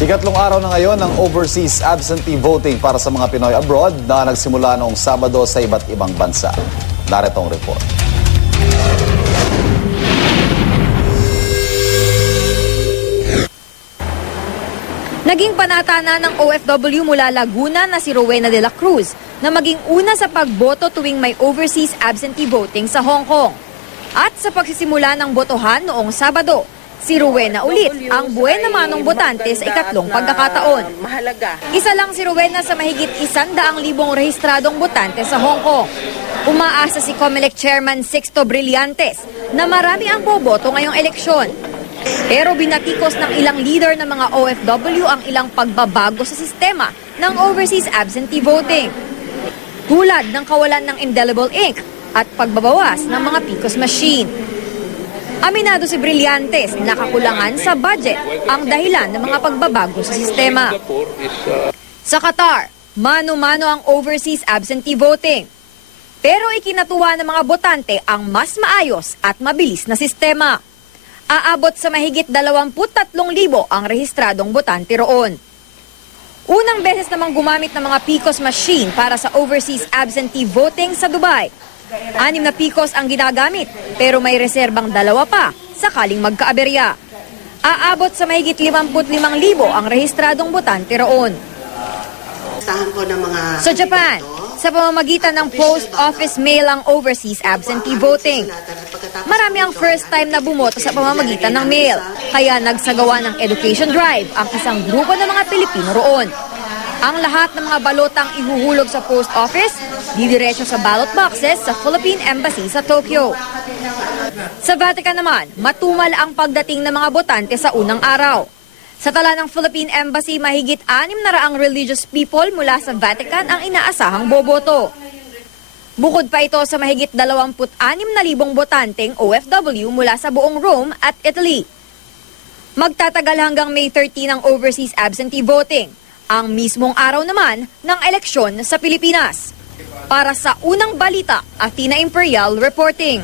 Ikatlong araw na ngayon ng overseas absentee voting para sa mga Pinoy abroad na nagsimula noong Sabado sa iba't ibang bansa. Narito ang report. Naging panatana ng OFW mula Laguna na si Rowena de la Cruz na maging una sa pagboto tuwing may overseas absentee voting sa Hong Kong. At sa pagsisimula ng botohan noong Sabado, si Rowena ulit ang buena manong botante sa ikatlong pagkakataon. Isa lang si Rowena sa mahigit 100,000 rehistradong botante sa Hong Kong. Umaasa si COMELEC Chairman Sixto Brillantes na marami ang boboto ngayong eleksyon. Pero binatikos ng ilang leader ng mga OFW ang ilang pagbabago sa sistema ng overseas absentee voting. Tulad ng kawalan ng indelible ink at pagbabawas ng mga PICOS machine. Aminado si Brillantes na kakulangan sa budget ang dahilan ng mga pagbabago sa sistema. Sa Qatar, mano-mano ang overseas absentee voting. Pero ikinatuwa ng mga botante ang mas maayos at mabilis na sistema. Aabot sa mahigit 23,000 ang rehistradong botante roon. Unang beses namang gumamit ng mga PICOS machine para sa overseas absentee voting sa Dubai. 6 na PICOS ang ginagamit pero may reserbang 2 pa sakaling magkaaberya. Aabot sa mahigit 55,000 ang rehistradong botante roon. Sa Japan, sa pamamagitan ng post office mail ang overseas absentee voting. Marami ang first time na bumoto sa pamamagitan ng mail, kaya nagsagawa ng education drive ang isang grupo ng mga Pilipino roon. Ang lahat ng mga balotang ihuhulog sa post office, didiretso sa ballot boxes sa Philippine Embassy sa Tokyo. Sa Vatican naman, matumal ang pagdating ng mga botante sa unang araw. Sa tala ng Philippine Embassy, mahigit 600 religious people mula sa Vatican ang inaasahang boboto. Bukod pa ito sa mahigit 26,000 botanteng OFW mula sa buong Rome at Italy. Magtatagal hanggang May 13 ang overseas absentee voting, ang mismong araw naman ng eleksyon sa Pilipinas. Para sa Unang Balita, Athena Imperial reporting.